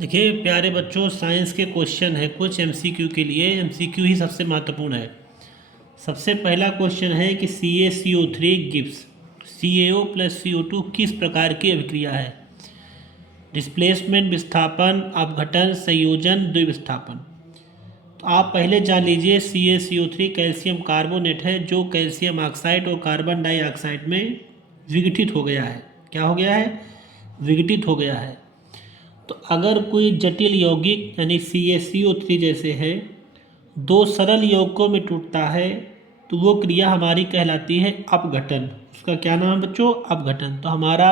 देखिए प्यारे बच्चों, साइंस के क्वेश्चन है कुछ एमसीक्यू के लिए। एमसीक्यू ही सबसे महत्वपूर्ण है। सबसे पहला क्वेश्चन है कि CaCO3 gives CaO plus CO2 किस प्रकार की अभिक्रिया है? डिस्प्लेसमेंट, विस्थापन, अपघटन, संयोजन, द्विविस्थापन। तो आप पहले जान लीजिए CaCO3 कैल्शियम कार्बोनेट है जो कैल्शियम ऑक्साइड और कार्बन डाइऑक्साइड में विघटित हो गया है। क्या हो गया है? विघटित हो गया है। तो अगर कोई जटिल यौगिक यानी CaCO3 जैसे है दो सरल यौगिकों में टूटता है तो वो क्रिया हमारी कहलाती है अपघटन। उसका क्या नाम है बच्चों? अपघटन। तो हमारा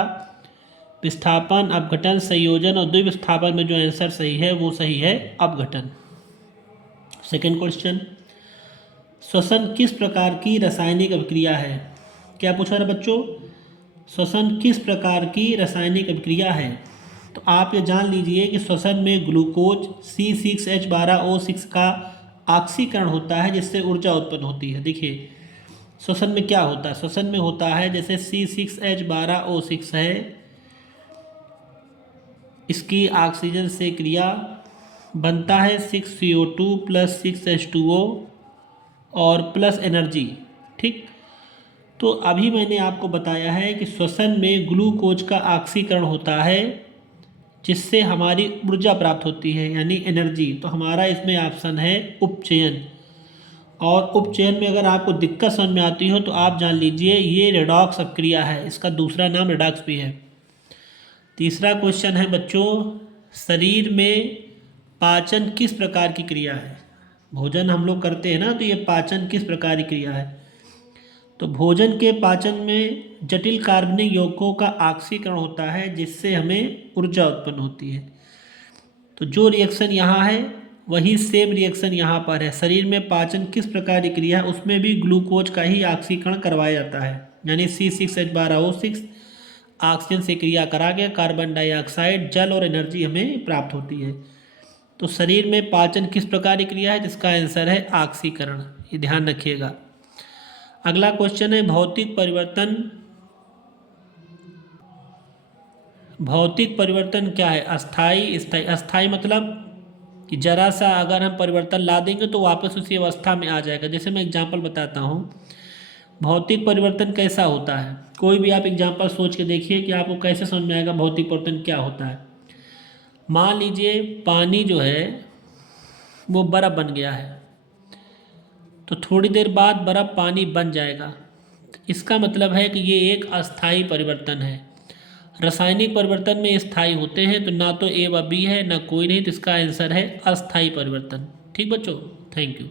विस्थापन, अपघटन, संयोजन और द्विविस्थापन में जो आंसर सही है वो सही है अपघटन। सेकेंड क्वेश्चन, श्वसन किस प्रकार की रासायनिक अभिक्रिया है? क्या पूछा है बच्चों? श्वसन किस प्रकार की रासायनिक अभिक्रिया है? तो आप ये जान लीजिए कि श्वसन में ग्लूकोज C6H12O6 का ऑक्सीकरण होता है जिससे ऊर्जा उत्पन्न होती है। देखिए श्वसन में क्या होता है? श्वसन में होता है जैसे C6H12O6 है, इसकी ऑक्सीजन से क्रिया बनता है 6CO2 प्लस 6H2O और प्लस एनर्जी। ठीक, तो अभी मैंने आपको बताया है कि श्वसन में ग्लूकोज का ऑक्सीकरण होता है जिससे हमारी ऊर्जा प्राप्त होती है यानी एनर्जी। तो हमारा इसमें ऑप्शन है उपचयन। और उपचयन में अगर आपको दिक्कत समझ में आती हो तो आप जान लीजिए ये रेडॉक्स अभिक्रिया है, इसका दूसरा नाम रेडॉक्स भी है। तीसरा क्वेश्चन है बच्चों, शरीर में पाचन किस प्रकार की क्रिया है? भोजन हम लोग करते हैं ना, तो ये पाचन किस प्रकार की क्रिया है? तो भोजन के पाचन में जटिल कार्बनिक यौगिकों का ऑक्सीकरण होता है जिससे हमें ऊर्जा उत्पन्न होती है। तो जो रिएक्शन यहाँ है वही सेम रिएक्शन यहाँ पर है। शरीर में पाचन किस प्रकार की क्रिया है उसमें भी ग्लूकोज का ही ऑक्सीकरण करवाया जाता है यानी C6H12O6 ऑक्सीजन से क्रिया करा के कार्बन डाइऑक्साइड, जल और एनर्जी हमें प्राप्त होती है। तो शरीर में पाचन किस प्रकार की क्रिया है जिसका आंसर है ऑक्सीकरण। ये ध्यान रखिएगा। अगला क्वेश्चन है भौतिक परिवर्तन। भौतिक परिवर्तन क्या है? अस्थाई, स्थाई। अस्थाई मतलब कि जरा सा अगर हम परिवर्तन ला देंगे तो वापस उसी अवस्था में आ जाएगा। जैसे मैं एग्जांपल बताता हूँ, भौतिक परिवर्तन कैसा होता है। कोई भी आप एग्जांपल सोच के देखिए कि आपको कैसे समझ में आएगा भौतिक परिवर्तन क्या होता है। मान लीजिए पानी जो है वो बर्फ़ बन गया है, तो थोड़ी देर बाद बर्फ़ पानी बन जाएगा। इसका मतलब है कि ये एक अस्थाई परिवर्तन है। रासायनिक परिवर्तन में स्थायी होते हैं, तो ना तो ए व बी है ना कोई नहीं, तो इसका आंसर है अस्थाई परिवर्तन। ठीक बच्चों, थैंक यू।